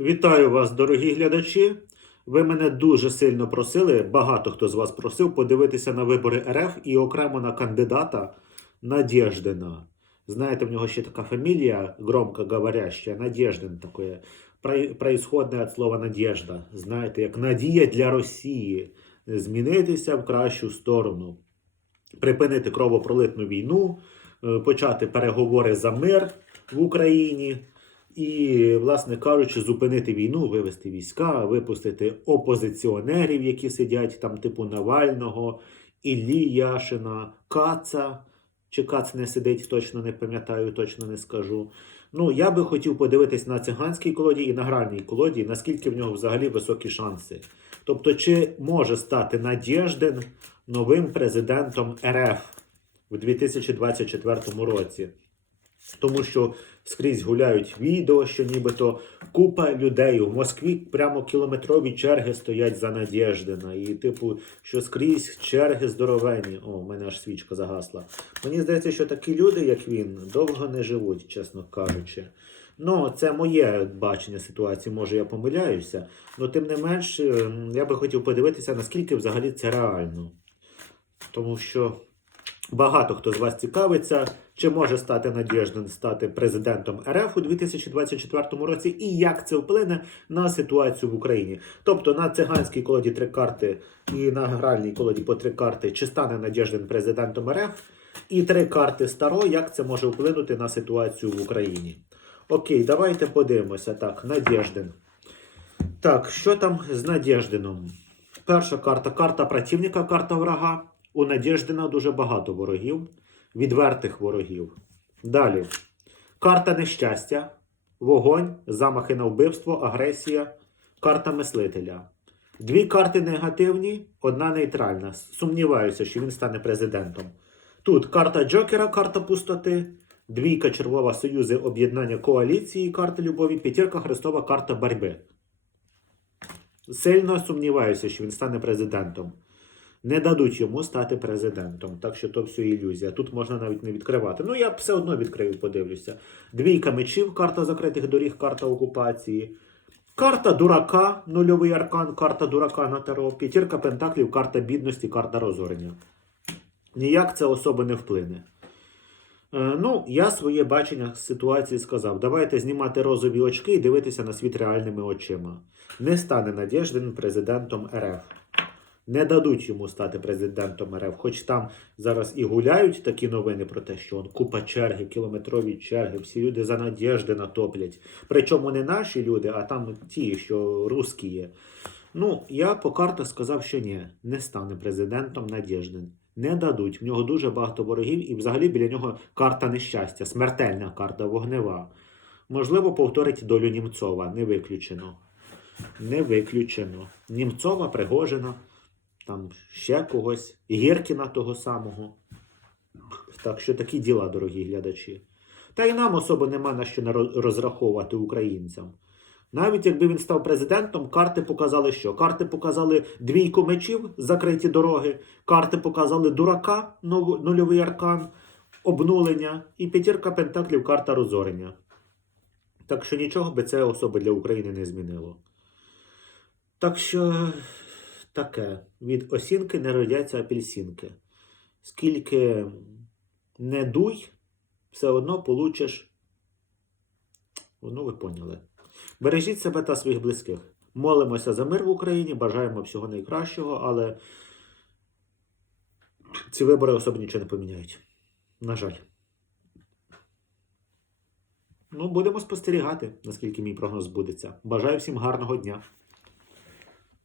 Вітаю вас, дорогі глядачі. Ви мене дуже сильно просили, багато хто з вас просив подивитися на вибори РФ і окремо на кандидата Надєждина. Знаєте, в нього ще така фамілія громко говоряща, Надєждин. Про- Происходне від слова надіжда. Знаєте, як надія для Росії змінитися в кращу сторону, припинити кровопролитну війну, е, почати переговори за мир в Україні. І, власне кажучи, зупинити війну, вивести війська, випустити опозиціонерів, які сидять там, типу Навального, Іллі Яшина, Каца. Чи Кац не сидить, точно не пам'ятаю, точно не скажу. Ну, я би хотів подивитись на циганській колоді і на гральній колоді, наскільки в нього взагалі високі шанси. Тобто, чи може стати Надєждин новим президентом РФ в 2024 році? Тому що скрізь гуляють відео, що нібито купа людей у Москві прямо кілометрові черги стоять за Надєждина. І, типу, що скрізь черги здоровенні. О, у мене аж свічка загасла. Мені здається, що такі люди, як він, довго не живуть, чесно кажучи. Ну, це моє бачення ситуації, може я помиляюся. але тим не менш, е, я би хотів подивитися, наскільки взагалі це реально. Тому що багато хто з вас цікавиться, чи може стати Надєждин стати президентом РФ у 2024 році, і як це вплине на ситуацію в Україні. Тобто на циганській колоді три карти і на гральній колоді по три карти, чи стане Надєждин президентом РФ, і три карти Старо, як це може вплинути на ситуацію в Україні. Окей, давайте подивимося. Так, Надєждин. Так, що там з Надєждином? Перша карта карта противника, карта врага. У Надєждина дуже багато ворогів, відвертих ворогів. Далі. Карта нещастя, вогонь, замахи на вбивство, агресія, карта мислителя. Дві карти негативні, одна нейтральна. Сумніваюся, що він стане президентом. Тут карта Джокера, карта пустоти, двійка червова союзи об'єднання коаліції, карта любові, п'ятірка Христова, карта боротьби. Сильно сумніваюся, що він стане президентом. Не дадуть йому стати президентом, так що то все ілюзія. Тут можна навіть не відкривати. Ну, я все одно відкрию, подивлюся. Двійка мечів, карта закритих доріг, карта окупації. Карта дурака, нульовий аркан, карта дурака на таро, п'ятірка пентаклів, карта бідності, карта розорення. Ніяк це особи не вплине. Е, Ну, я своє бачення ситуації сказав. Давайте знімати розові очки і дивитися на світ реальними очима. Не стане Надєждин президентом РФ. Не дадуть йому стати президентом РФ, хоч там зараз і гуляють такі новини про те, що он купа черги, кілометрові черги, всі люди за надіжди натоплять. Причому не наші люди, а там ті, що русські є. Ну, я по картах сказав, що ні, не стане президентом Надєждин. Не дадуть. В нього дуже багато ворогів, і взагалі біля нього карта нещастя, смертельна карта вогнева. Можливо, повторить долю Німцова, не виключено. Не виключено. Німцова, Пригожина, там ще когось, Гіркіна того самого. Так що такі діла, дорогі глядачі. Та й нам особо нема на що розраховувати українцям. Навіть якби він став президентом, карти показали що? Карти показали двійку мечів, закриті дороги, карти показали дурака, нульовий аркан, обнулення і п'ятірка пентаклів, карта розорення. Так що нічого би це особи для України не змінило. Так що таке. Від осінки не родяться апельсинки. Скільки не дуй, все одно получиш. Ну, ви поняли. Бережіть себе та своїх близьких. Молимося за мир в Україні, бажаємо всього найкращого, але ці вибори особо нічого не поміняють. На жаль. Ну, будемо спостерігати, наскільки мій прогноз збудеться. Бажаю всім гарного дня.